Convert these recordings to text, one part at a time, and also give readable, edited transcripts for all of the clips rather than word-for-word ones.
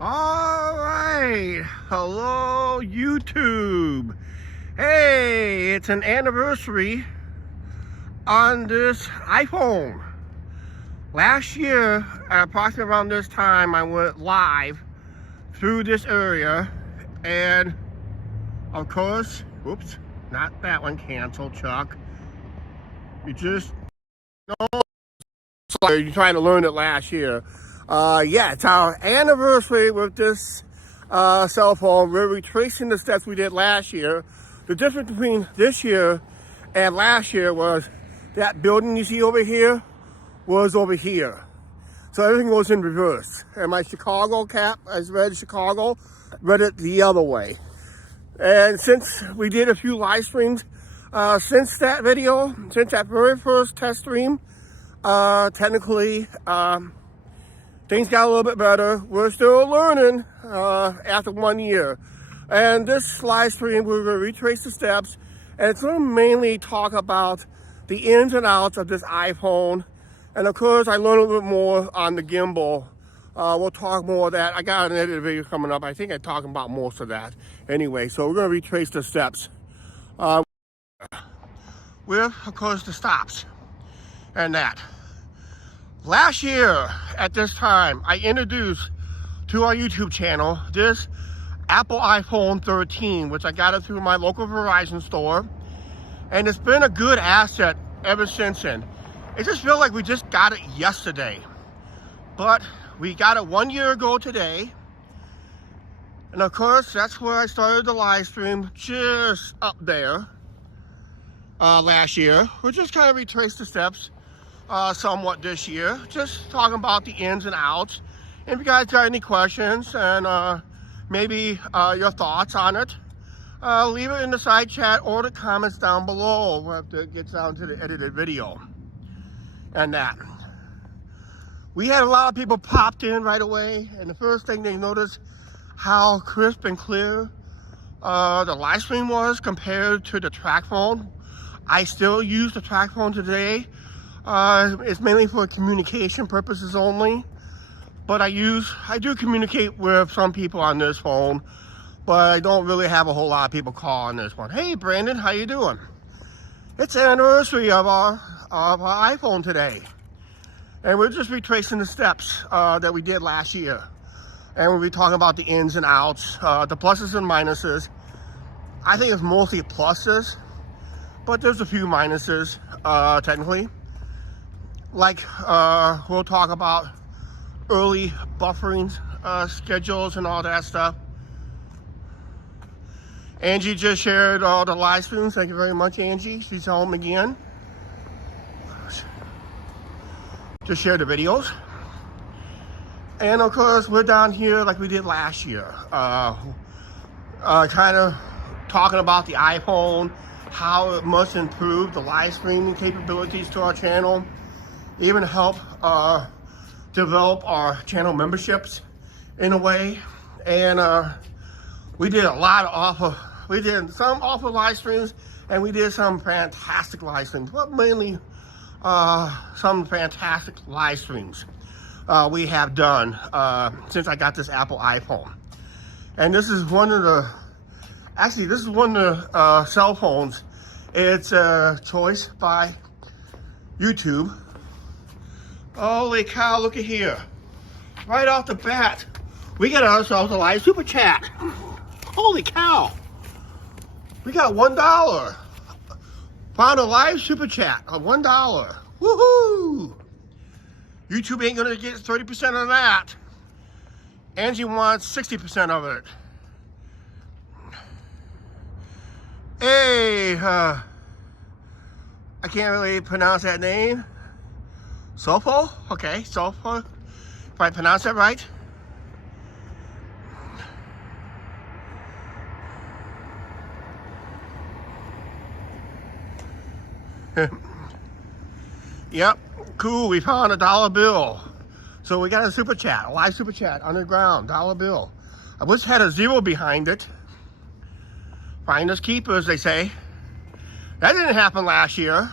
All right, hello YouTube. Hey, it's an anniversary on this iPhone. Last year, approximately around this time, I went live through this area, and of course, oops, not that one canceled, Chuck. You just know you're trying to learn it last year. Yeah, it's our anniversary with this cell phone. We're retracing the steps we did last year. The difference between this year and last year was that building you see over here was over here. So everything was in reverse. And my Chicago cap, I read Chicago, read it the other way. And since we did a few live streams since that video, since that very first test stream, technically, things got a little bit better. We're still learning after 1 year. And this live stream, we're going to retrace the steps, and it's going to mainly talk about the ins and outs of this iPhone. And of course, I learned a little bit more on the gimbal. We'll talk more of that. I got an edited video coming up. I think I'm talking about most of that. Anyway, so we're going to retrace the steps. With, of course, the stops and that. Last year, at this time, I introduced to our YouTube channel this Apple iPhone 13, which I got it through my local Verizon store. And it's been a good asset ever since then. It just feels like we just got it yesterday. But we got it 1 year ago today. And of course, that's where I started the live stream, just up there last year. We'll just kind of retrace the steps somewhat this year, just talking about the ins and outs. If you guys got any questions and maybe your thoughts on it, leave it in the side chat or the comments down below. We'll have to get down to the edited video and that. We had a lot of people popped in right away, and the first thing they noticed how crisp and clear the live stream was compared to the track phone. I still use the track phone today. It's mainly for communication purposes only, but I do communicate with some people on this phone, but I don't really have a whole lot of people call on this one. Hey Brandon, how you doing? It's the anniversary of our iPhone today, and we're just retracing the steps that we did last year, and we'll be talking about the ins and outs, the pluses and minuses. I think it's mostly pluses, but there's a few minuses technically. Like, we'll talk about early buffering schedules and all that stuff. Angie just shared all the live streams. Thank you very much, Angie. She's home again. Just share the videos. And of course, we're down here like we did last year. Kind of talking about the iPhone, how it must improve the live streaming capabilities to our channel. Even help develop our channel memberships in a way. And we did some awful live streams, and we did some fantastic live streams. Well, mainly some fantastic live streams we have done since I got this Apple iPhone. And this is one of the cell phones. It's a choice by YouTube. Holy cow, look at here. Right off the bat, we got ourselves a live super chat. Holy cow. We got $1. Found a live super chat of $1. Woohoo! YouTube ain't gonna get 30% of that. Angie wants 60% of it. Hey, I can't really pronounce that name. Sofo? Okay, Sofo. If I pronounce that right. Yep, cool, we found a $1 bill. So we got a super chat, a live super chat underground, $1 bill. I wish it had a 0 behind it. Finders keepers, they say. That didn't happen last year.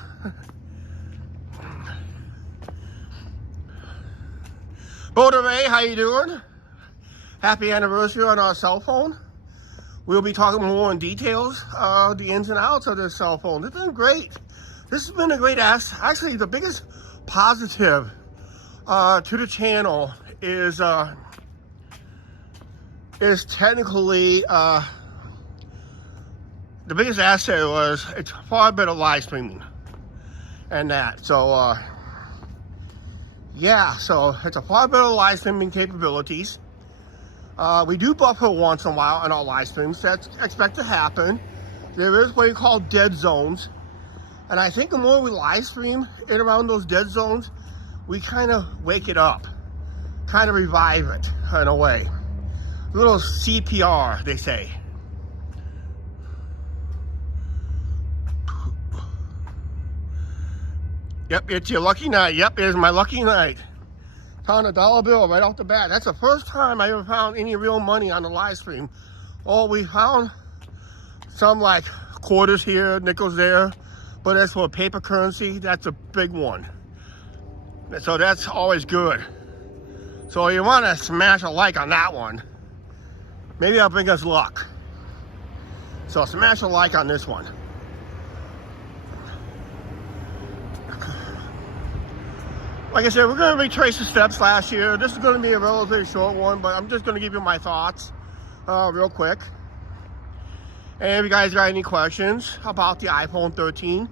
Boda Ray, how you doing? happy anniversary on our cell phone. We'll be talking more in details, the ins and outs of this cell phone. It's been great. This has been a great actually the biggest positive to the channel is technically the biggest asset was it's far better live streaming and that. So yeah, so it's a far better live streaming capabilities. We do buffer once in a while in our live streams. That's expect to happen. There is what you call dead zones. And I think the more we live stream in around those dead zones, we kind of wake it up, kind of revive it in a way. A little CPR, they say. Yep, it's your lucky night. Yep, it is my lucky night. Found a dollar bill right off the bat. That's the first time I ever found any real money on the live stream. Oh, we found some like quarters here, nickels there, but as for paper currency, that's a big one. So that's always good. So you want to smash a like on that one. Maybe I'll bring us luck. So smash a like on this one. Like I said, we're going to retrace the steps last year. This is going to be a relatively short one, but I'm just going to give you my thoughts real quick. And if you guys got any questions about the iPhone 13,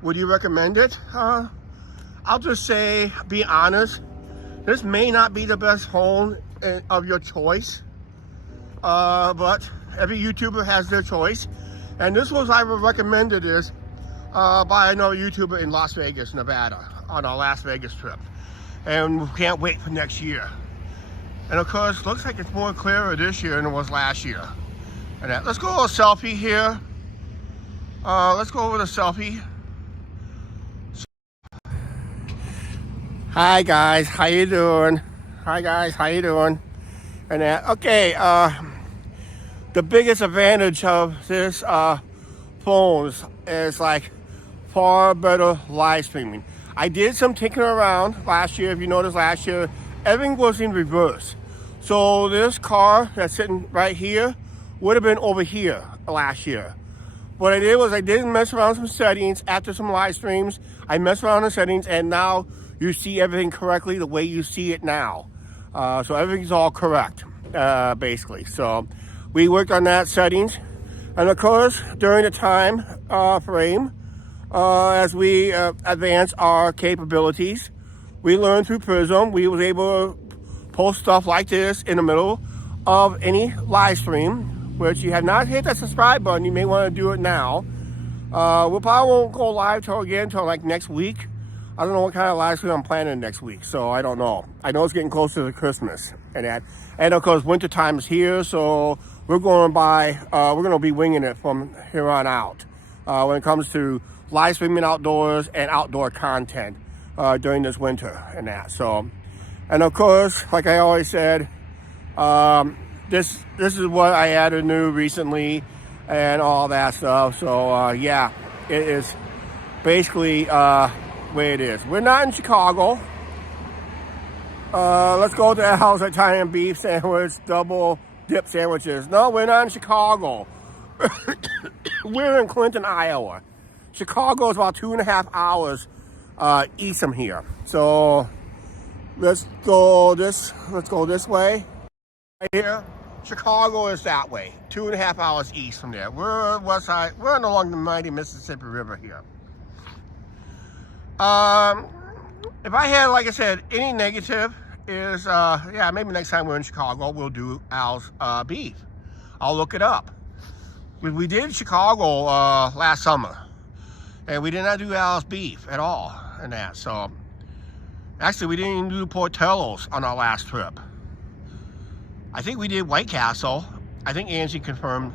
would you recommend it? I'll just say, be honest. This may not be the best phone of your choice, but every YouTuber has their choice. And this was, I recommended this by another YouTuber in Las Vegas, Nevada, on our Las Vegas trip. And we can't wait for next year. And of course, looks like it's more clearer this year than it was last year. And that. Let's go a selfie here. Let's go over the selfie. Hi guys, how you doing? Hi guys, how you doing? And that. Okay, the biggest advantage of this phones is like far better live streaming. I did some tinkering around last year. If you noticed last year, everything was in reverse. So this car that's sitting right here would have been over here last year. What I did was I did mess around some settings after some live streams. I messed around the settings and now you see everything correctly the way you see it now. So everything's all correct, basically. So we worked on that settings. And of course, during the time frame, as we advance our capabilities, we learned through Prism. We was able to post stuff like this in the middle of any live stream, which you have not hit that subscribe button. You may want to do it now. We probably won't go live till like next week. I don't know what kind of live stream I'm planning next week, so I don't know. I know it's getting closer to Christmas and that. And of course, winter time is here, so we're going to be winging it from here on out when it comes to live streaming outdoors and outdoor content during this winter and that. So, and of course, like I always said, this is what I added new recently and all that stuff. So yeah, it is basically way it is. We're not in Chicago. Let's go to the house Italian beef sandwich, double dip sandwiches. No, we're not in Chicago. We're in Clinton, Iowa. Chicago is about 2.5 hours east from here. So let's go this way. Right here. Chicago is that way. 2.5 hours east from there. We're west side. We're along the mighty Mississippi River here. If I had, like I said, any negative is, yeah, maybe next time we're in Chicago, we'll do Al's beef. I'll look it up. We did Chicago last summer. And we did not do Al's beef at all and that. So actually we didn't even do Portillo's on our last trip. I think we did White Castle. I think Angie confirmed.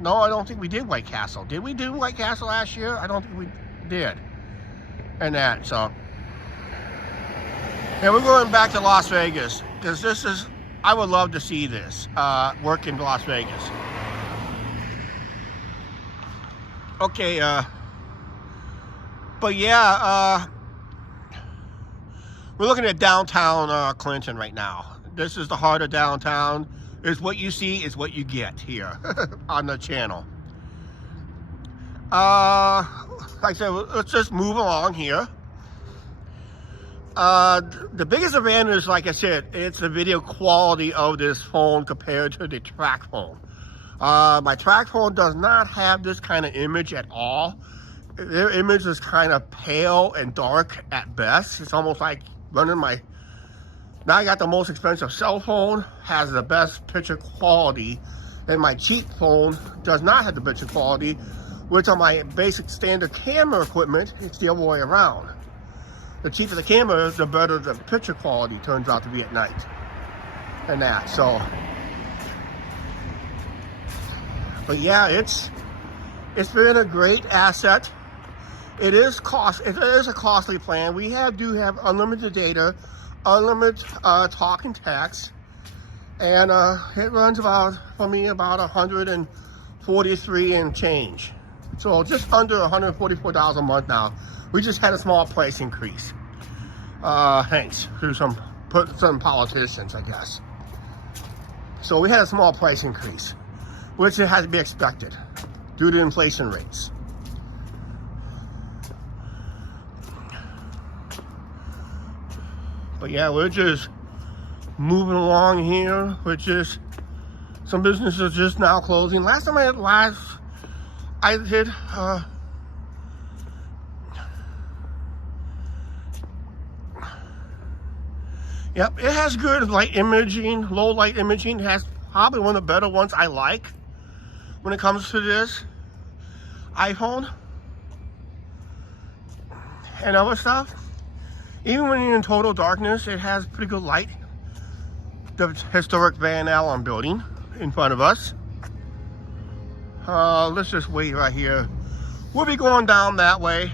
No, I don't think we did White Castle. Did we do White Castle last year? I don't think we did. And that, so. And we're going back to Las Vegas because this is, I would love to see this work in Las Vegas. Okay, but yeah, we're looking at downtown Clinton right now. This is the heart of downtown. is what you see is what you get here on the channel. Like I said, let's just move along here. The biggest advantage, like I said, it's the video quality of this phone compared to the track phone. My track phone does not have this kind of image at all. Their image is kind of pale and dark at best. It's almost like running my, now I got the most expensive cell phone, has the best picture quality, and my cheap phone does not have the picture quality, which on my basic standard camera equipment, it's the other way around. The cheaper the camera, the better the picture quality turns out to be at night. And that, so. But yeah, it's been a great asset. It is a costly plan. We do have unlimited data, unlimited talk and text, and it runs for me about 143 and change. So just under $144 a month now. We just had a small price increase. Thanks to some politicians, I guess. So we had a small price increase, which it had to be expected due to inflation rates. But yeah, we're just moving along here. We're just, some businesses are just now closing. Last time I did, yep, it has good light imaging, low light imaging. It has probably one of the better ones I like when it comes to this iPhone and other stuff. Even when you're in total darkness, it has pretty good light. The historic Van Allen building in front of us. Let's just wait right here. We'll be going down that way.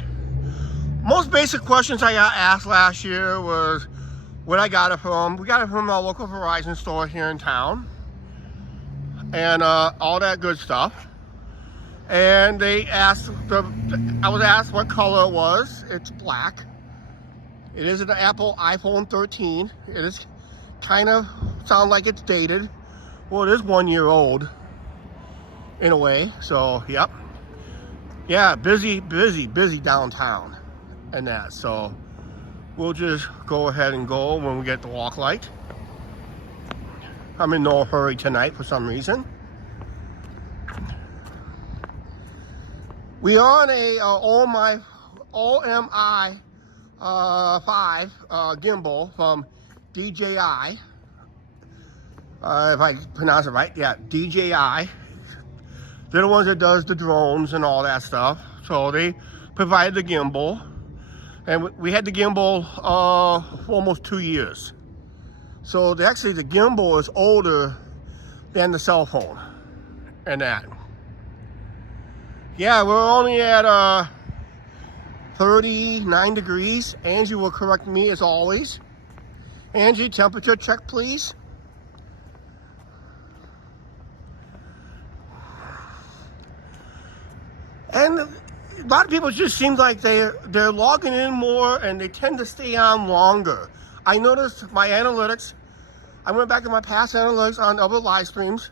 Most basic questions I got asked last year was where I got it from. We got it from our local Verizon store here in town. And all that good stuff. And they asked, I was asked what color it was. It's black. It is an Apple iPhone 13. It is kind of sound like it's dated. Well, it is 1 year old in a way. So, yep. Yeah, busy downtown and that. So, we'll just go ahead and go when we get the walk light. I'm in no hurry tonight for some reason. We are on a OMI 5 gimbal from DJI. If I pronounce it right, yeah, DJI. They're the ones that does the drones and all that stuff. So they provided the gimbal. And we had the gimbal for almost 2 years. So actually the gimbal is older than the cell phone and that. Yeah, we're only at 39 degrees. Angie will correct me as always. Angie, temperature check please. And a lot of people just seem like they're logging in more and they tend to stay on longer. I noticed my analytics, I went back to my past analytics on other live streams,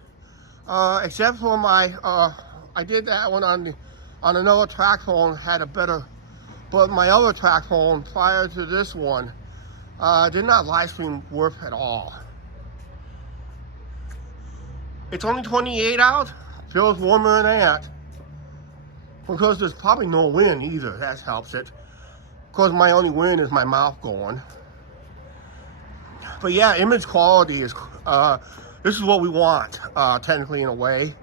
except for my, I did that one on another track phone, had a better, but my other track phone prior to this one did not live stream worth at all. It's only 28 out, feels warmer than that. Because there's probably no wind either, that helps it. Because my only wind is my mouth going. But yeah, image quality is, this is what we want, technically in a way.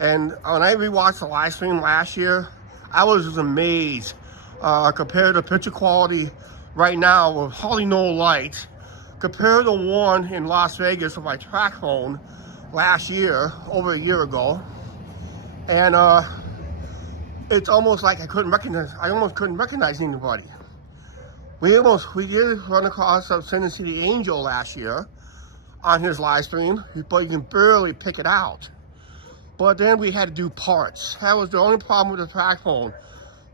And when I rewatched the live stream last year, I was just amazed. Compared to picture quality right now with hardly no light, compared to one in Las Vegas with my track phone last year, over a year ago. And it's almost like I almost couldn't recognize anybody. We did run across Sin City Angel last year on his live stream, but you can barely pick it out. But then we had to do parts. That was the only problem with the track phone.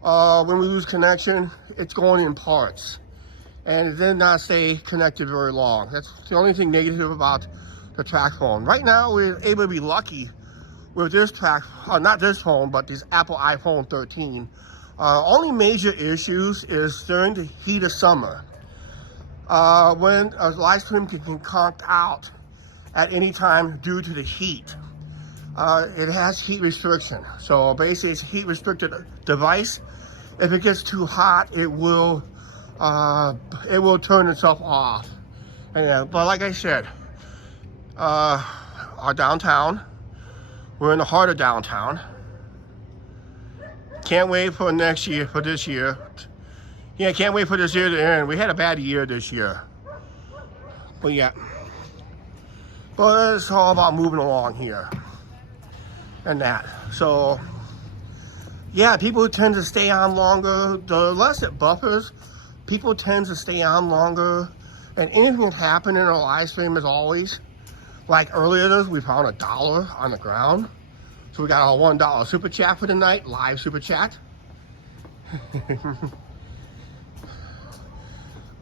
When we lose connection, it's going in parts. And it did not stay connected very long. That's the only thing negative about the track phone. Right now, we're able to be lucky with this not this phone, but this Apple iPhone 13. Only major issues is during the heat of summer. When a live stream can conk out at any time due to the heat. It has heat restriction. So basically it's a heat restricted device. If it gets too hot, it will turn itself off. And, but like I said, our downtown, we're in the heart of downtown. Can't wait for this year. Yeah, can't wait for this year to end. We had a bad year this year. But yeah. But it's all about moving along here. And that. So, yeah, people tend to stay on longer. The less it buffers, people tend to stay on longer. And anything that happened in our live stream as always. Like earlier, we found $1 on the ground. So we got our $1 super chat for the night, live super chat.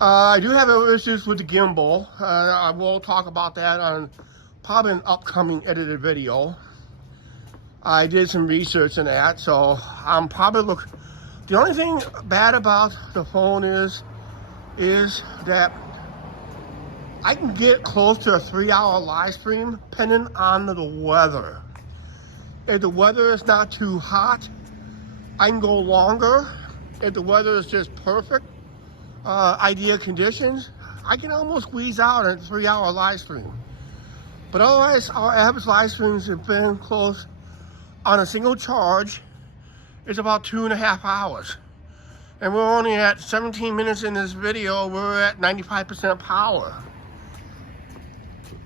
I do have issues with the gimbal. I will talk about that on probably an upcoming edited video. I did some research on that, so I'm probably the only thing bad about the phone is that I can get close to a 3-hour live stream depending on the weather. If the weather is not too hot, I can go longer. If the weather is just perfect, ideal conditions, I can almost squeeze out a 3-hour live stream. But otherwise, our average live streams have been close on a single charge. It's about 2.5 hours. And we're only at 17 minutes in this video. We're at 95% power.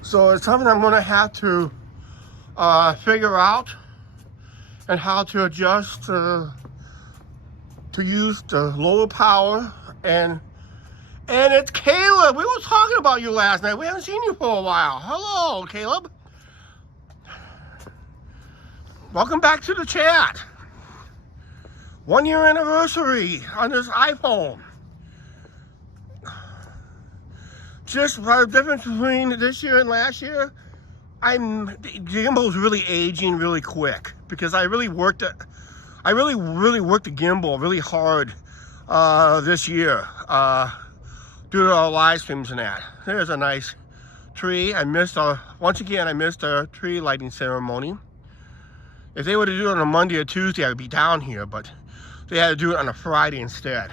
So it's something I'm gonna have to figure out and how to adjust to use the lower power. And it's Caleb. We were talking about you last night. We haven't seen you for a while. Hello, Caleb. Welcome back to the chat. 1 year anniversary on this iPhone. Just the difference between this year and last year, the gimbal's really aging really quick because I really worked the gimbal really hard this year due to our live streams and that. There's a nice tree. Once again I missed our tree lighting ceremony. If they were to do it on a Monday or Tuesday, I'd be down here, but they had to do it on a Friday instead.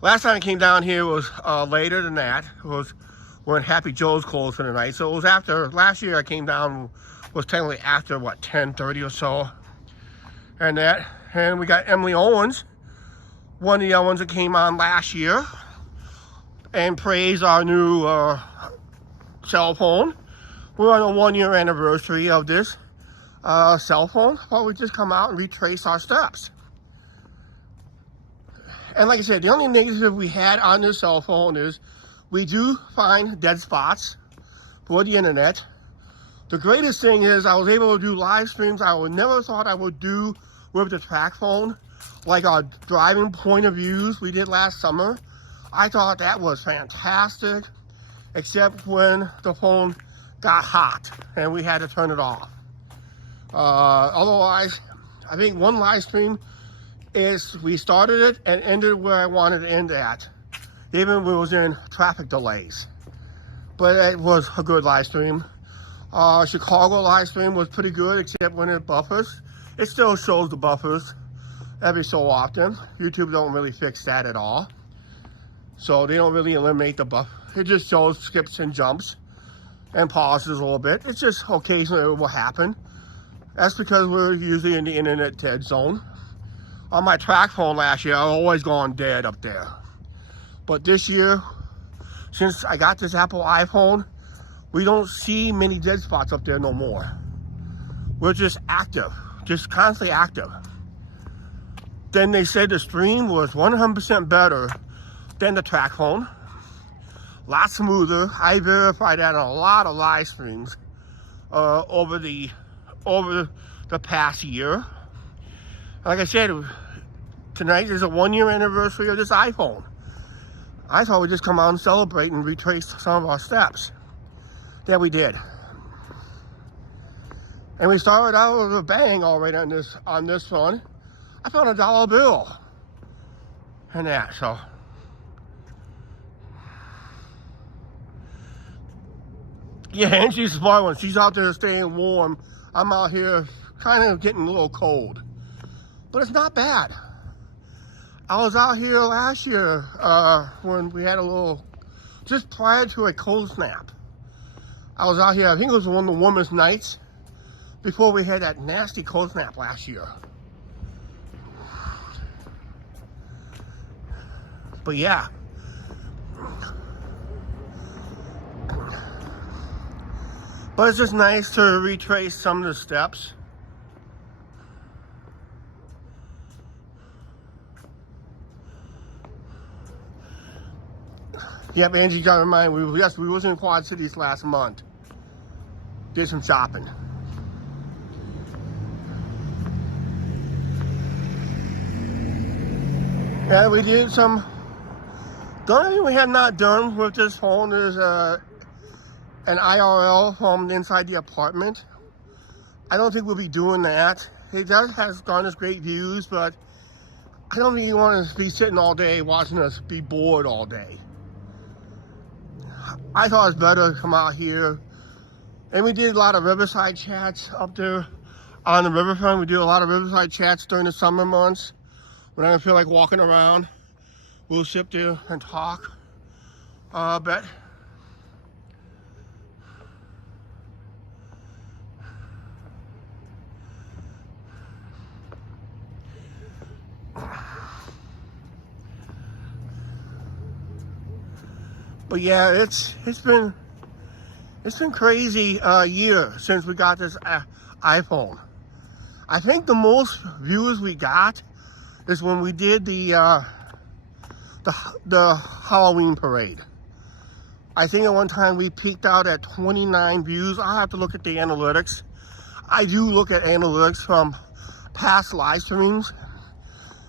Last time I came down here was later than that. It was when Happy Joe's closed for the night. So it was after, last year I came down, was technically after, what, 10:30 or so. And that, and we got Emily Owens, one of the other ones that came on last year, and praised our new cell phone. We're on a 1 year anniversary of this cell phone. Well, we just come out and retrace our steps. And like I said, the only negative we had on this cell phone is we do find dead spots for the internet. The greatest thing is I was able to do live streams I would never thought I would do with the track phone, like our driving point of views we did last summer. I thought that was fantastic, except when the phone got hot and we had to turn it off. Otherwise, I think one live stream is we started it and ended where I wanted to end at, even when it was in traffic delays. But it was a good live stream. Chicago live stream was pretty good, except when it buffers. It still shows the buffers every so often. YouTube don't really fix that at all. So they don't really eliminate the buff. It just shows skips and jumps and pauses a little bit. It's just occasionally it will happen. That's because we're usually in the internet dead zone. On my track phone last year, I was always going dead up there. But this year, since I got this Apple iPhone, we don't see many dead spots up there no more. We're just active, just constantly active. Then they said the stream was 100% better than the track phone. A lot smoother. I verified that on a lot of live streams over the past year. Like I said, tonight is a 1 year anniversary of this iPhone. I thought we'd just come out and celebrate and retrace some of our steps. that we did. And we started out with a bang already on this one. I found a dollar bill and that, so. Yeah, and she's a smart one. She's out there staying warm. I'm out here kind of getting a little cold. But it's not bad. I was out here last year when we had a little, just prior to a cold snap. I was out here, I think it was one of the warmest nights before we had that nasty cold snap last year. But yeah. But it's just nice to retrace some of the steps. Yep, Angie got to remind me, we was in Quad Cities last month. Did some shopping. And we did some, the only thing we have not done with this phone is an IRL from inside the apartment. I don't think we'll be doing that. It does has garners great views, but I don't think you want to be sitting all day watching us be bored all day. I thought it's better to come out here. And we did a lot of riverside chats up there on the riverfront. We do a lot of riverside chats during the summer months. When I don't feel like walking around, we'll sit there and talk a bit. But yeah, it's been crazy year since we got this iPhone. I think the most views we got is when we did the Halloween parade. I think at one time we peaked out at 29 views. I'll have to look at the analytics. I do look at analytics from past live streams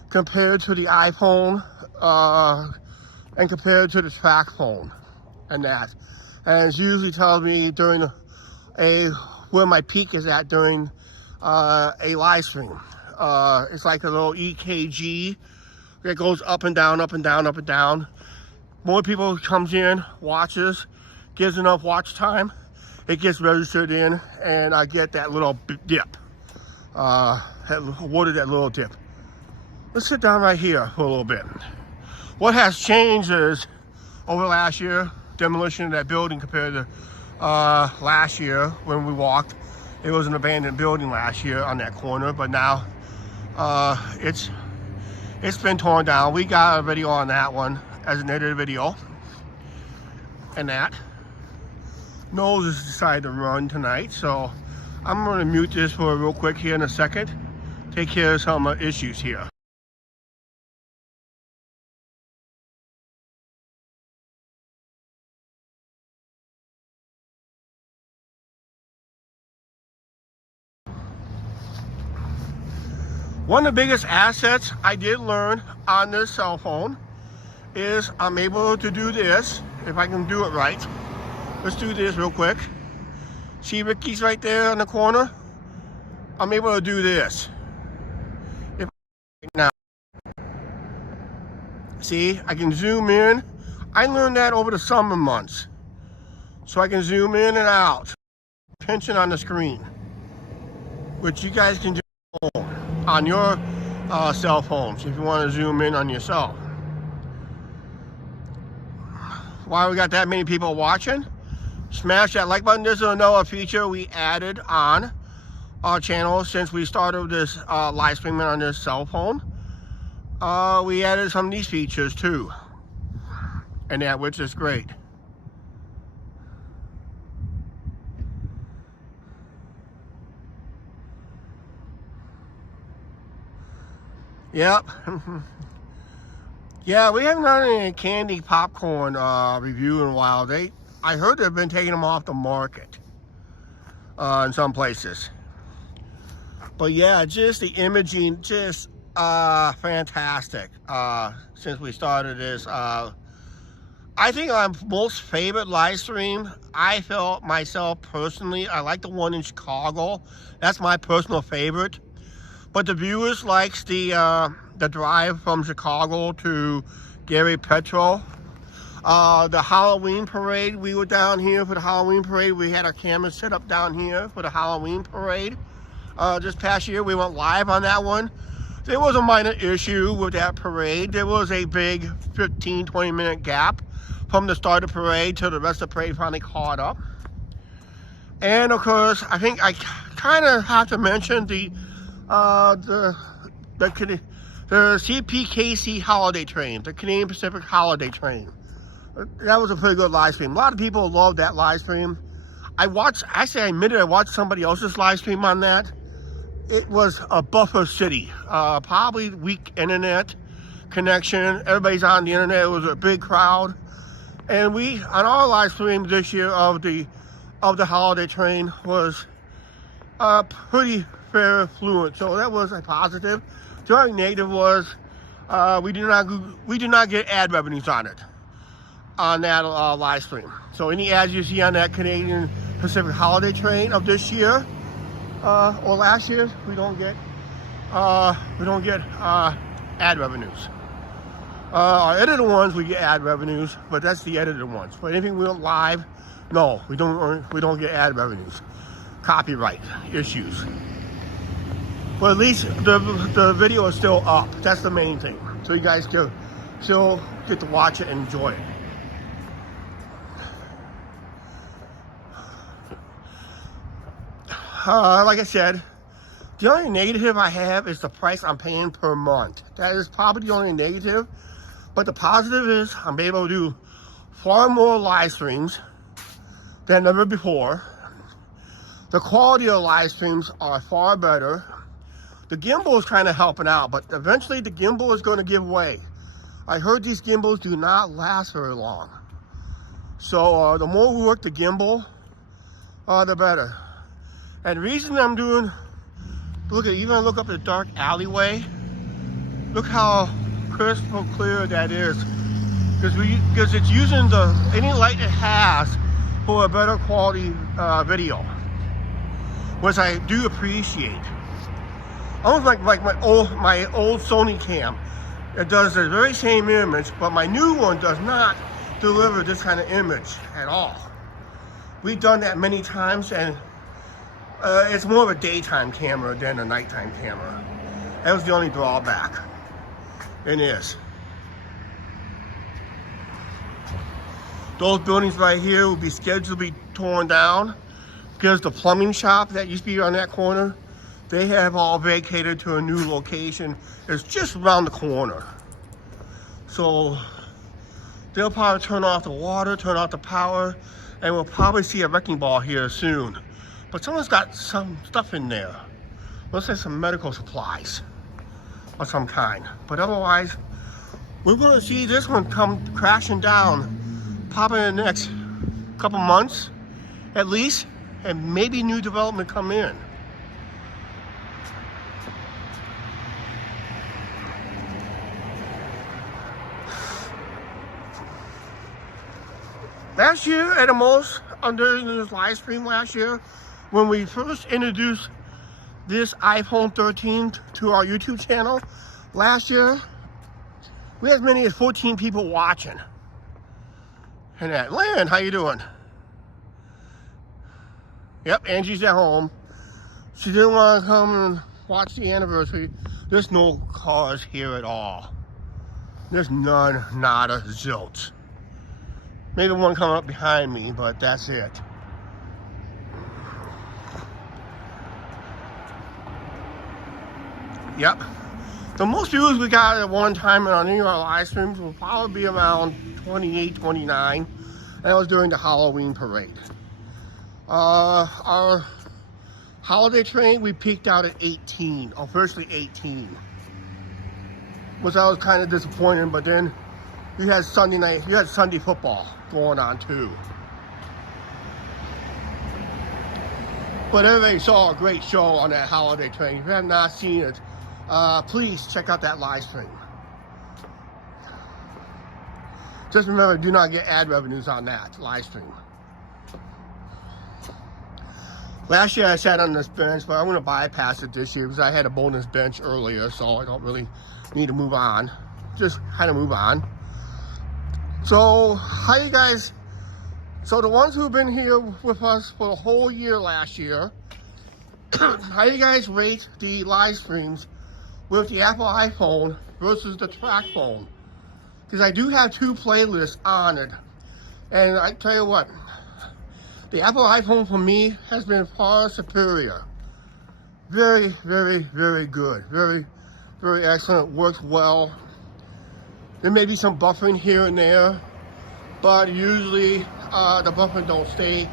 compared to the iPhone and compared to the track phone and that. And it usually tells me during where my peak is at during a live stream. It's like a little EKG that goes up and down, up and down, up and down. More people comes in, watches, gives enough watch time, it gets registered in, and I get that little dip. Awarded that little dip. Let's sit down right here for a little bit. What has changed is over last year, demolition of that building compared to last year when we walked. It was an abandoned building last year on that corner, but now it's been torn down. We got a video on that one as an edited video. And that. Knowles has decided to run tonight, so I'm going to mute this for real quick here in a second. Take care of some issues here. One of the biggest assets I did learn on this cell phone is I'm able to do this, if I can do it right. Let's do this real quick. See Ricky's right there in the corner? I'm able to do this. Now, see, I can zoom in. I learned that over the summer months. So I can zoom in and out, pinching on the screen, which you guys can do on your cell phones if you want to zoom in on yourself. Why we got that many people watching? Smash that like button. This is another feature we added on our channel since we started this live streaming on this cell phone. We added some of these features too, and that, which is great. Yep. Yeah, we haven't done any candy popcorn review in a while. I heard they've been taking them off the market in some places. But yeah, just the imaging, just fantastic since we started this I think my most favorite live stream, I felt myself personally, I like the one in Chicago. That's my personal favorite. But the viewers likes the drive from Chicago to Gary Petro. The Halloween parade, we were down here for the Halloween parade. We had our cameras set up down here for the Halloween parade. This past year, we went live on that one. There was a minor issue with that parade. There was a big 15-20 minute gap from the start of the parade till the rest of the parade finally caught up. And of course, I think I kind of have to mention the CPKC holiday train, the Canadian Pacific holiday train. That was a pretty good live stream. A lot of people loved that live stream. I watched somebody else's live stream on that. It was a buffer city, probably weak internet connection. Everybody's on the internet. It was a big crowd. And we, on our live stream this year of the holiday train, was pretty fair fluent. So that was a positive. The only negative was we did not get ad revenues on it, on that live stream. So any ads you see on that Canadian Pacific holiday train of this year or last year, we don't get ad revenues. Our edited ones, we get ad revenues, but that's the edited ones. But anything we went live, no, we don't get ad revenues. Copyright issues. But at least the video is still up. That's the main thing. So you guys can still get to watch it and enjoy it. Like I said, the only negative I have is the price I'm paying per month. That is probably the only negative. But the positive is I'm able to do far more live streams than ever before. The quality of live streams are far better. The gimbal is kind of helping out, but eventually the gimbal is going to give way. I heard these gimbals do not last very long. So the more we work the gimbal, the better. And the reason I'm doing, even look up the dark alleyway, look how crystal clear that is. Because it's using any light it has for a better quality video, which I do appreciate. Almost like my old Sony cam. It does the very same image, but my new one does not deliver this kind of image at all. We've done that many times, and it's more of a daytime camera than a nighttime camera. That was the only drawback. It is. Those buildings right here will be scheduled to be torn down because the plumbing shop that used to be on that corner, they have all vacated to a new location. It's just around the corner. So they'll probably turn off the water, turn off the power, and we'll probably see a wrecking ball here soon. But someone's got some stuff in there. Let's say some medical supplies of some kind. But otherwise, we're gonna see this one come crashing down probably in the next couple months at least, and maybe new development come in. Last year, at the most, under this live stream last year, when we first introduced this iPhone 13 to our YouTube channel, last year, we had as many as 14 people watching. And that, Lynn, how you doing? Yep, Angie's at home. She didn't want to come and watch the anniversary. There's no cars here at all. There's none, nada, zilch. Maybe one coming up behind me, but that's it. Yep. The most views we got at one time on any of our live streams will probably be around 28, 29. That was during the Halloween parade. Our holiday train, we peaked out at 18, officially 18. Which I was kind of disappointed, but then you had Sunday football going on too. But everybody saw a great show on that holiday train. If you have not seen it, please check out that live stream. Just remember, do not get ad revenues on that live stream. Last year I sat on this bench, but I'm going to bypass it this year because I had a bonus bench earlier, so I don't really need to move on. Just kind of move on. So, how you guys... So the ones who've been here with us for the whole year last year, how you guys rate the live streams with the Apple iPhone versus the TrackPhone? Because I do have 2 playlists on it. And I tell you what, the Apple iPhone for me has been far superior. Very, very, very good. Very, very excellent. Works well. There may be some buffering here and there, but usually the buffering don't stay,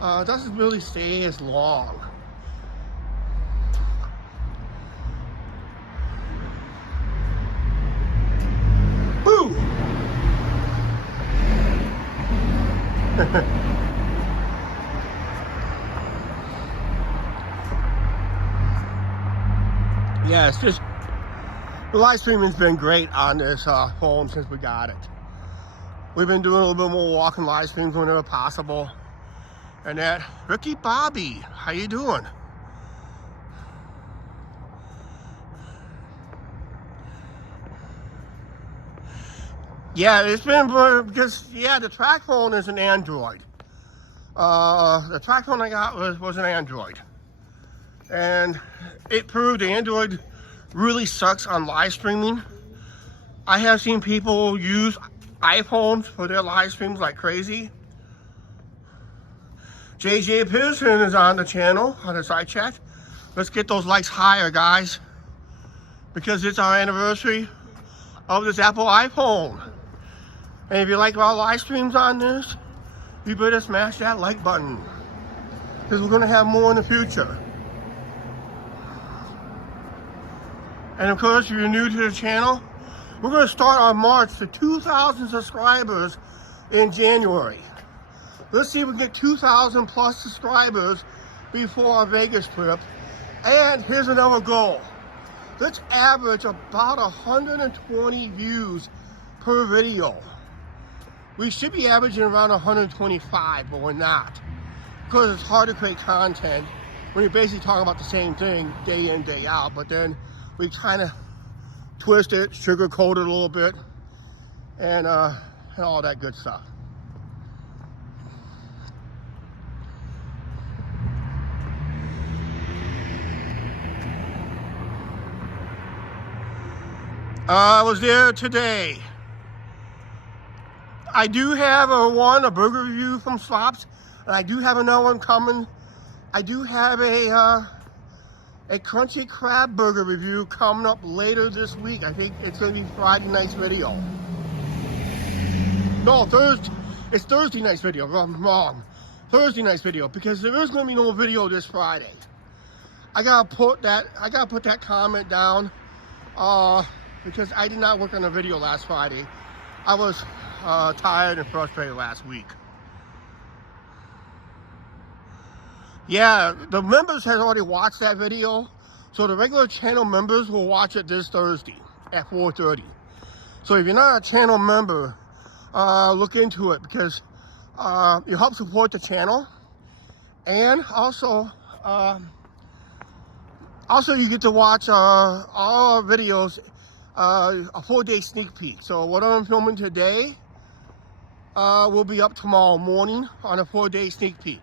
doesn't really stay as long. Boo! Yeah, it's just, the live streaming's been great on this phone since we got it. We've been doing a little bit more walking live streams whenever possible. And that, Ricky Bobby, how you doing? Yeah, it's been, because, yeah, the TrackPhone is an Android. The TrackPhone I got was an Android. And it proved Android really sucks on live streaming. I have seen people use iPhones for their live streams like crazy. JJ Pearson is on the channel, on the side chat. Let's get those likes higher, guys, because it's our anniversary of this Apple iPhone. And if you like our live streams on this, you better smash that like button, because we're going to have more in the future. And of course, if you're new to the channel, we're going to start our march to 2,000 subscribers in January. Let's see if we can get 2,000 plus subscribers before our Vegas trip. And here's another goal. Let's average about 120 views per video. We should be averaging around 125, but we're not. Because it's hard to create content when you're basically talking about the same thing day in, day out. But then we kind of twist it, sugarcoat it a little bit, and all that good stuff. I was there today. I do have a burger review from Slops, and I do have another one coming. I do have a crunchy crab burger review coming up later this week. I think it's going to be Friday night's video. No, Thursday. It's Thursday night's video. I'm wrong. Thursday night's video, because there is going to be no video this Friday. I gotta put that comment down because I did not work on a video last Friday. I was tired and frustrated last week. Yeah, the members has already watched that video, so the regular channel members will watch it this Thursday at 4:30. So if you're not a channel member, look into it, because you help support the channel, and also you get to watch all our videos, a 4-day sneak peek. So what I'm filming today will be up tomorrow morning on a 4-day sneak peek.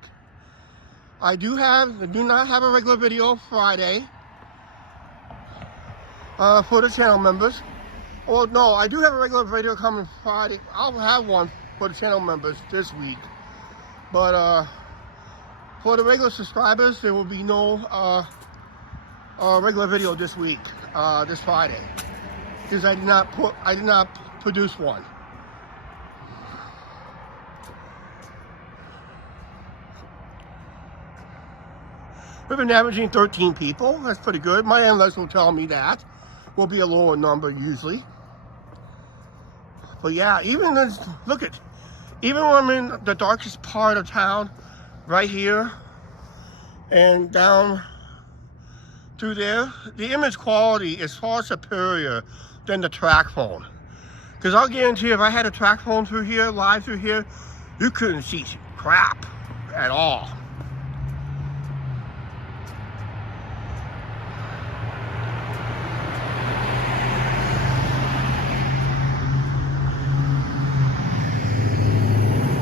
I do not have a regular video Friday for the channel members. Well, no, I do have a regular video coming Friday. I'll have one for the channel members this week. But for the regular subscribers, there will be no regular video this week, this Friday, because I did not produce one. We've been averaging 13 people. That's pretty good. My analysts will tell me that will be a lower number usually. But yeah, even when I'm in the darkest part of town, right here and down through there, the image quality is far superior than the TrackPhone. Because I'll guarantee you, if I had a track phone through here, live through here, you couldn't see crap at all.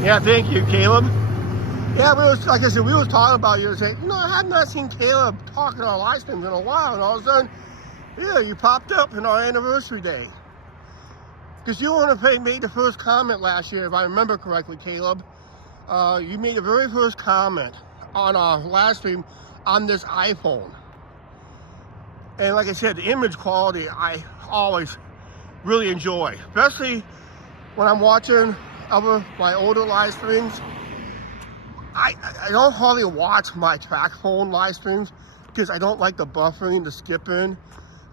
Yeah, thank you, Caleb. Yeah, like I said, we was talking about you. Saying, I have not seen Caleb talking on live streams in a while, and all of a sudden, yeah, you popped up in our anniversary day. Because you made the first comment last year, if I remember correctly, Caleb. You made the very first comment on our live stream on this iPhone. And like I said, the image quality I always really enjoy, especially when I'm watching my older live streams. I don't hardly watch my track phone live streams because I don't like the buffering, the skipping,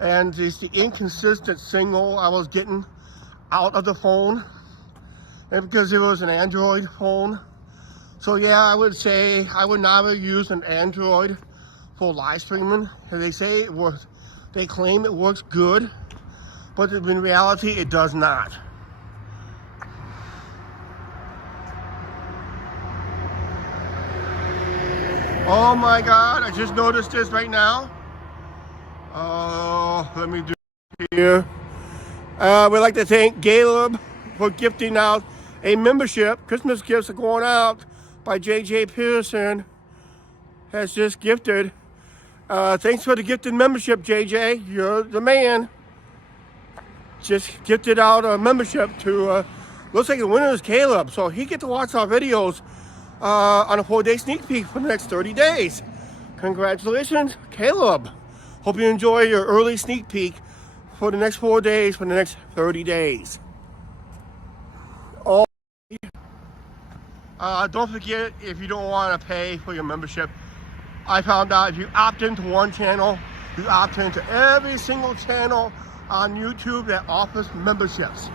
and just the inconsistent signal I was getting out of the phone, and because it was an Android phone. So yeah, I would say I would never use an Android for live streaming. And they claim it works good, but in reality it does not. Oh my God, I just noticed this right now. Oh, let me do it here. We'd like to thank Caleb for gifting out a membership. Christmas gifts are going out by JJ Pearson. Has just gifted. Thanks for the gifted membership, JJ. You're the man. Just gifted out a membership to, looks like the winner is Caleb. So he gets to watch our videos on a 4-day sneak peek for the next 30 days. Congratulations, Caleb. Hope you enjoy your early sneak peek for the next 4 days, for the next 30 days. Oh, don't forget, if you don't want to pay for your membership, I found out if you opt into one channel, you opt into every single channel on YouTube that offers memberships.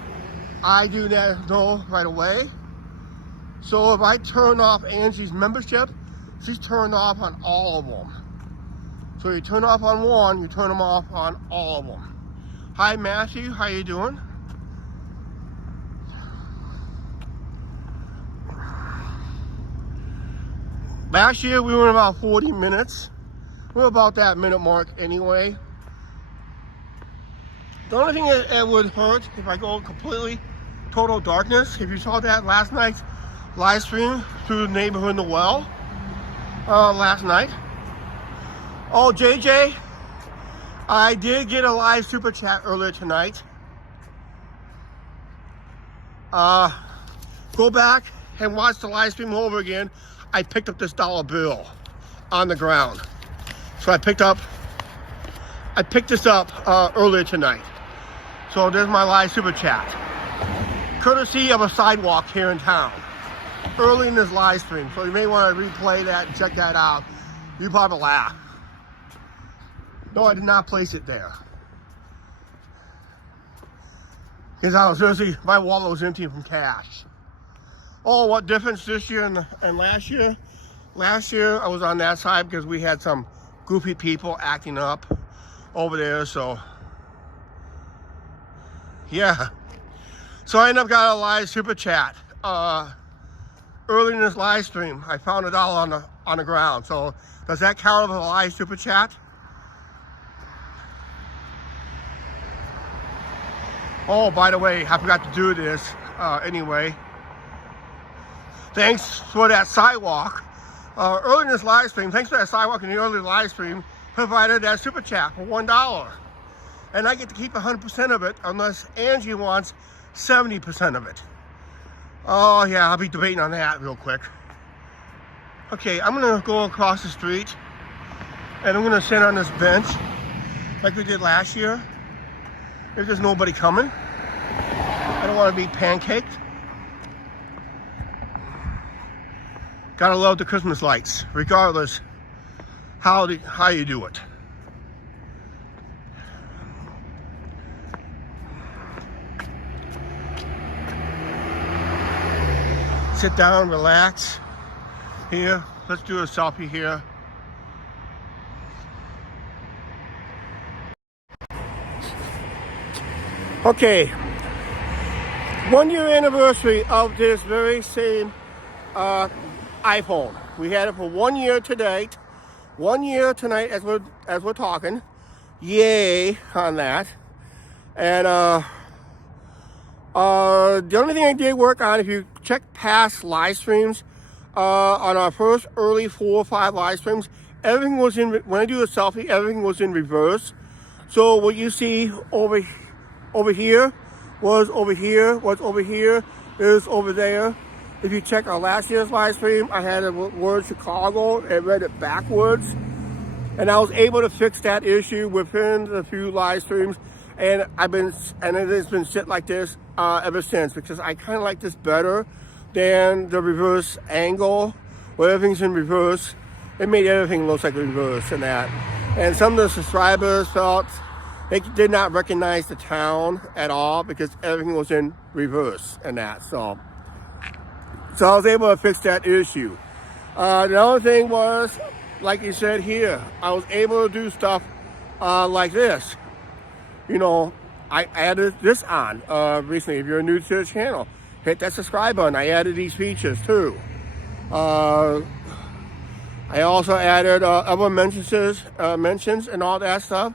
I do that though right away. So if I turn off Angie's membership, she's turned off on all of them. So you turn off on one, you turn them off on all of them. Hi Matthew, how you doing? Last year we went about 40 minutes. We're about that minute mark anyway. The only thing that would hurt if I go completely total darkness, if you saw that last night's live stream through the neighborhood in the well last night. Oh, JJ, I did get a live super chat earlier tonight. Go back and watch the live stream over again. I picked up this dollar bill on the ground. So I picked this up earlier tonight. So there's my live super chat. Courtesy of a sidewalk here in town. Early in this live stream. So you may want to replay that and check that out. You probably laugh. No, I did not place it there. Because I was seriously, my wallet was empty from cash. Oh, what difference this year and last year? Last year I was on that side because we had some goofy people acting up over there, so yeah. So I ended up got a live super chat. Early in this live stream, I found $1 on the ground. So does that count as a live super chat? Oh, by the way, I forgot to do this anyway. Thanks for that sidewalk. Early in this live stream, thanks for that sidewalk in the early live stream, provided that super chat for $1. And I get to keep 100% of it unless Angie wants 70% of it. Oh yeah, I'll be debating on that real quick. Okay, I'm gonna go across the street and I'm gonna sit on this bench like we did last year. If there's nobody coming. I don't want to be pancaked. Gotta love the Christmas lights, regardless how you do it. Sit down, relax. Here, let's do a selfie here. Okay, 1 year anniversary of this very same iPhone. We had it for 1 year to date. 1 year tonight as we're talking. Yay on that. And the only thing I did work on, if you check past live streams, on our first early 4 or 5 live streams, everything was in, when I do a selfie, everything was in reverse. So what you see over here was over here, what's over here is over there. If you check our last year's live stream, I had the word Chicago and read it backwards. And I was able to fix that issue within a few live streams. And it has been shit like this ever since, because I kind of like this better than the reverse angle where everything's in reverse. It made everything look like reverse and that. And some of the subscribers felt they did not recognize the town at all because everything was in reverse and that. So I was able to fix that issue. The other thing was, like you said here, I was able to do stuff like this. You know, I added this on recently. If you're new to the channel, hit that subscribe button. I added these features too. I also added other mentions and all that stuff,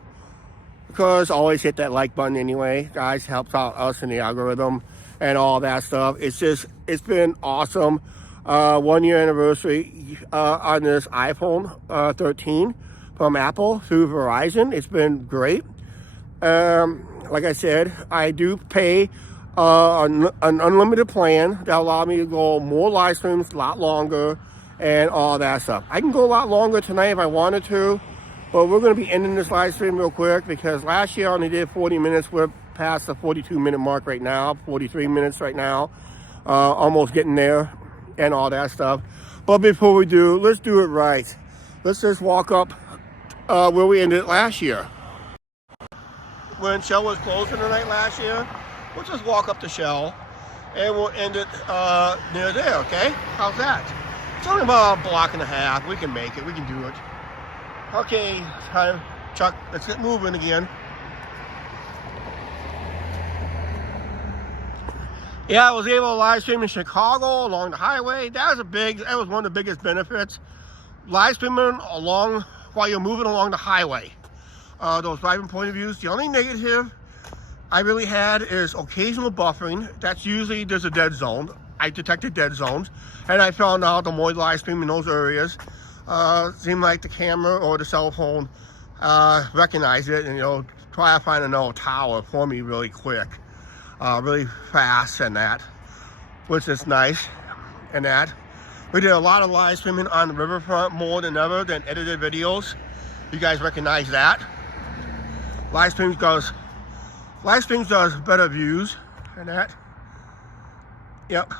because always hit that like button anyway. Guys, helps out us in the algorithm and all that stuff. It's been awesome. 1 year anniversary on this iPhone 13 from Apple through Verizon. It's been great. Like I said, I do pay an unlimited plan that allows me to go more live streams, a lot longer, and all that stuff. I can go a lot longer tonight if I wanted to, but we're going to be ending this live stream real quick because last year I only did 40 minutes. We're past the 42-minute mark right now, 43 minutes right now, almost getting there and all that stuff. But before we do, let's do it right. Let's just walk up where we ended last year. When Shell was closing tonight last year, we'll just walk up to Shell and we'll end it near there, okay? How's that? It's only about a block and a half. We can make it. We can do it. Okay, time, Chuck, let's get moving again. Yeah, I was able to live stream in Chicago along the highway. That was one of the biggest benefits. Live streaming along while you're moving along the highway. Those driving point of views. The only negative I really had is occasional buffering. That's usually there's a dead zone. I detected dead zones, and I found out the more live stream in those areas, seemed like the camera or the cell phone recognized it and try to find another tower for me really quick, really fast and that, which is nice and that. We did a lot of live streaming on the riverfront more than ever than edited videos. You guys recognize that? Live streams does better views and that. Yep.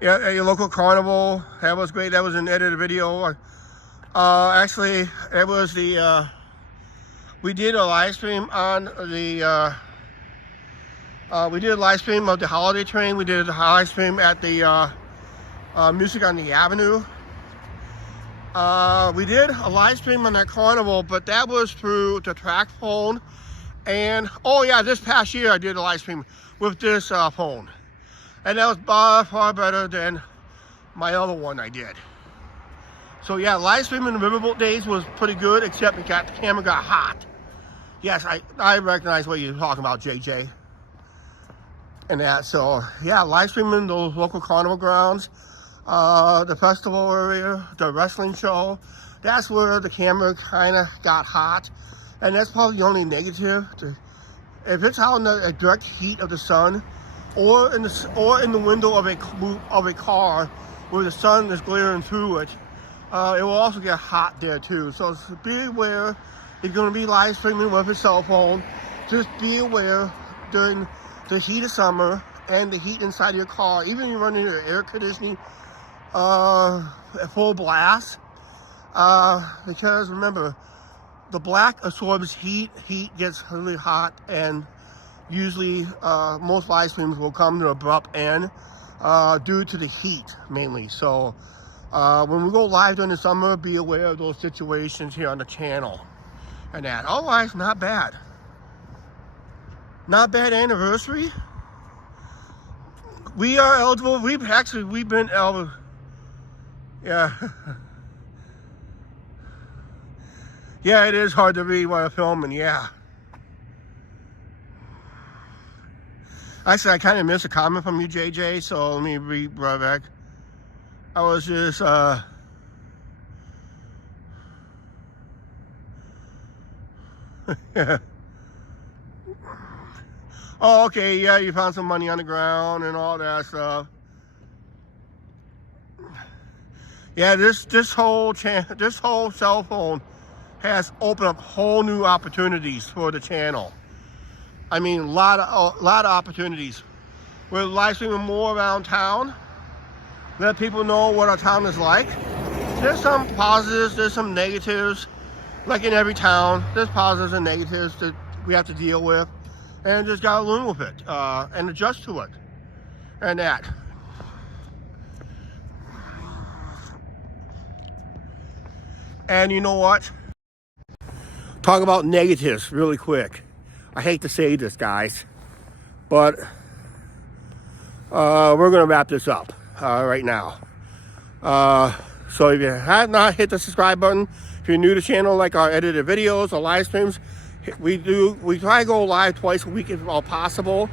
Yeah, your local carnival, that was great. That was an edited video. Actually, it was the, we did a live stream on the, we did a live stream of the holiday train. We did a live stream at the Music on the Avenue. We did a live stream on that carnival, but that was through the track phone. And, oh yeah, this past year I did a live stream with this phone. And that was by far better than my other one I did. So yeah, live streaming in the Riverboat days was pretty good, except the camera got hot. Yes, I recognize what you're talking about, JJ. And that, so yeah, live streaming those local carnival grounds, the festival area, the wrestling show. That's where the camera kind of got hot. And that's probably the only negative. If it's out in the direct heat of the sun, or in the window of a car where the sun is glaring through it, it will also get hot there too. So be aware if you're going to be live streaming with a cell phone. Just be aware during the heat of summer and the heat inside your car, even if you're running your air conditioning at full blast, because remember, the black absorbs heat. Heat gets really hot, and usually most live streams will come to an abrupt end due to the heat mainly. So when we go live during the summer, be aware of those situations here on the channel and that. Otherwise, not bad. Not bad anniversary. We are eligible. We've been eligible. Yeah. Yeah, it is hard to read while filming, yeah. Actually, I kind of missed a comment from you, JJ, so let me read right back. I was just, Oh, okay, yeah, you found some money on the ground and all that stuff. Yeah, this whole cell phone has opened up whole new opportunities for the channel. I mean, a lot of opportunities. We're live streaming more around town. Let people know what our town is like. There's some positives, there's some negatives. Like in every town, there's positives and negatives that we have to deal with. And just gotta learn with it and adjust to it. And that. And you know what? Talk about negatives really quick. I hate to say this, guys, but we're gonna wrap this up right now. So if you have not hit the subscribe button, if you're new to the channel, like our edited videos or live streams, we try to go live twice a week if all possible.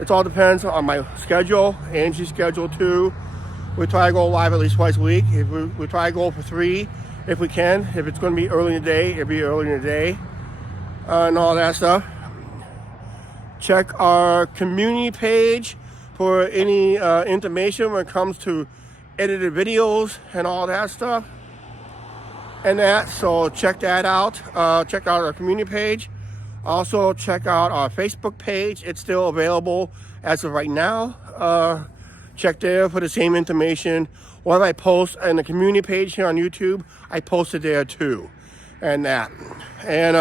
It all depends on my schedule, Angie's schedule too. We try to go live at least twice a week. If we try to go for 3 if we can. If it's going to be early in the day, it'll be early in the day and all that stuff. Check our community page for any information when it comes to edited videos and all that stuff. And that, so check that out. Check out our community page. Also check out our Facebook page. It's still available as of right now. Check there for the same information. What I post in the community page here on YouTube, I post it there too. And that. And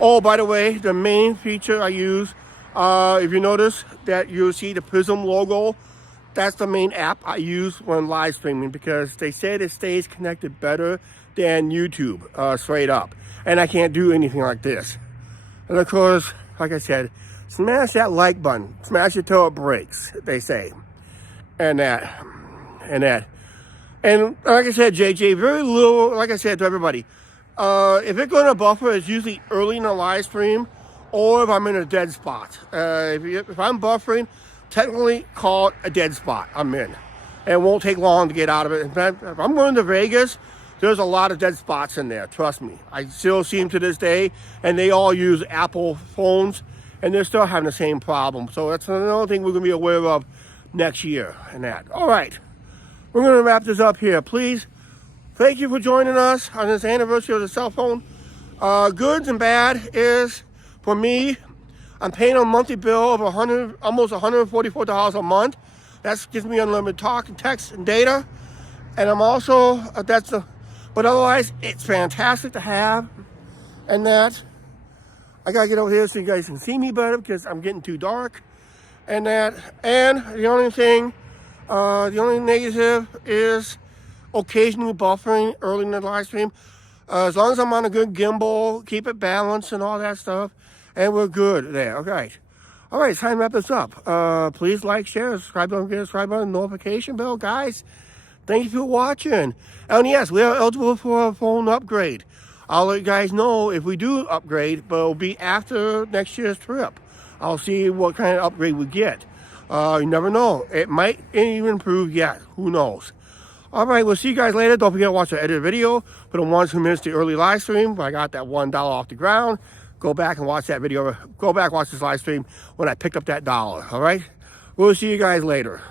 oh, by the way, the main feature I use, if you notice that you see the Prism logo, that's the main app I use when live streaming, because they said it stays connected better than YouTube, straight up. And I can't do anything like this. And of course, like I said, smash that like button. Smash it till it breaks, they say. And that. And that. And like I said, JJ, very little, like I said to everybody, if it's going to buffer, it's usually early in the live stream, or if I'm in a dead spot. If I'm buffering, technically call it a dead spot I'm in. And it won't take long to get out of it. In fact, if I'm going to Vegas, there's a lot of dead spots in there, trust me. I still see them to this day, and they all use Apple phones, and they're still having the same problem. So that's another thing we're going to be aware of next year and that. All right, we're going to wrap this up here. Please, thank you for joining us on this anniversary of the cell phone. Goods and bad is, for me, I'm paying a monthly bill of almost $144 a month. That gives me unlimited talk and text and data. And I'm also, but otherwise, it's fantastic to have. And that, I gotta get over here so you guys can see me better because I'm getting too dark. And that, and the only negative is occasionally buffering early in the live stream. As long as I'm on a good gimbal, keep it balanced and all that stuff, and we're good there. Okay. All right, it's time to wrap this up. Please like, share, subscribe, don't forget to subscribe on the notification bell, guys. Thank you for watching. And yes, we are eligible for a phone upgrade. I'll let you guys know if we do upgrade, but it'll be after next year's trip. I'll see what kind of upgrade we get. You never know. It might even improve yet. Who knows? All right, we'll see you guys later. Don't forget to watch the edited video for the ones who missed the early live stream. I got that $1 off the ground. Go back and watch that video. Go back, watch this live stream when I picked up that $1. All right? We'll see you guys later.